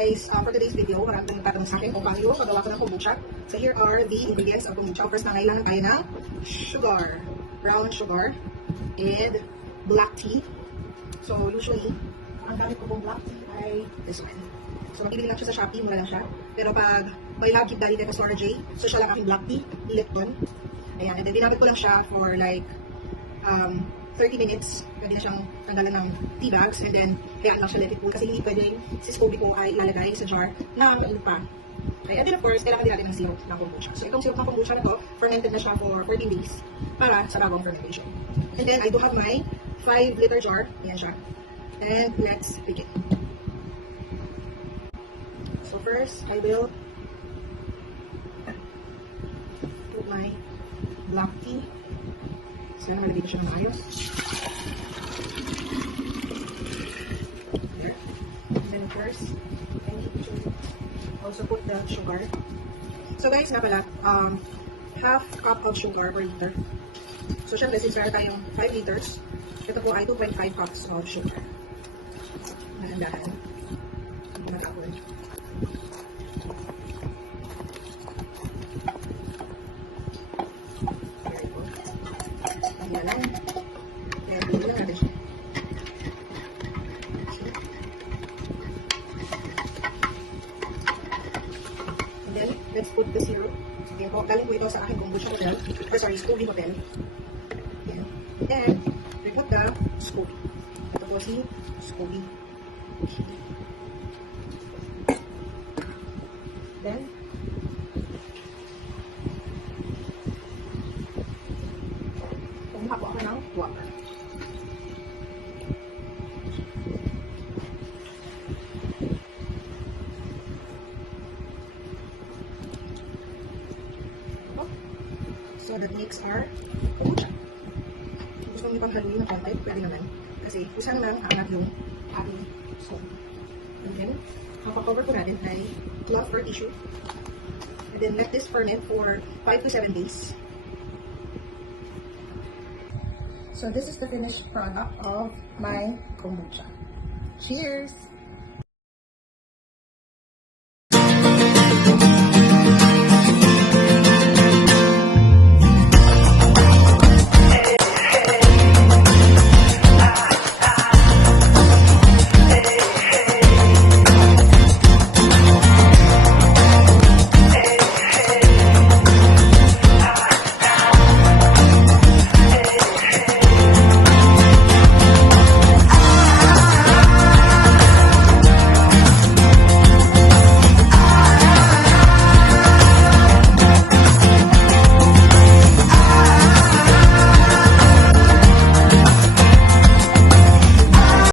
guys, for today's video, marami tayong nagtatanong sa akin kung paano yung paggawa ko ng kombucha. So here are the ingredients of kombucha. First, nangailangan tayo ng sugar, brown sugar, and black tea. So usually, ang gamit ko pong black tea ay this one. So mabibili lang siya sa Shopee, mura lang siya. Pero pag by Lab Keep Daddy Teca Store J, so siya lang aking black tea, Lipton. Ayan, and then ginamit ko lang siya for like 30 minutes, pwede na siyang tanggalan ng tea bags, and then kaya lang siya let it cool kasi hindi pwedeng si SCOBY ko ay ilalagay sa jar na lupa. Okay, and then of course, kailangan din natin ng syrup ng kombucha. So itong syrup ng kombucha na to, fermented na siya for 14 days para sa bagong fermentation. And then I do have my 5-liter jar, ayan siya. And let's begin. So first, I will put my black tea. So, yan, nalagay ko siya ng ayos. There. And then first, I need to also put the sugar. So guys, nga pala, half cup of sugar per liter. So, syempre, since meron tayong 5 liters, ito po ay 2.5 cups of sugar. Nahandahan. Natapon. And then, let's put the syrup. Okay, galing po ito sa aking kombucha hotel. Or sorry, SCOBY hotel. Ayan. Then, we put the SCOBY. Ito po si SCOBY. Then, kumuha po ako ng water. So that makes our kombucha. Kung gusto nyo pang haluin ng konti, pwede naman. Kasi usang lang hanap yung ating scoop. And then, ang pa-cover ko natin ay cloth or tissue. And then let this ferment for 5 to 7 days. So this is the finished product of my kombucha. Cheers!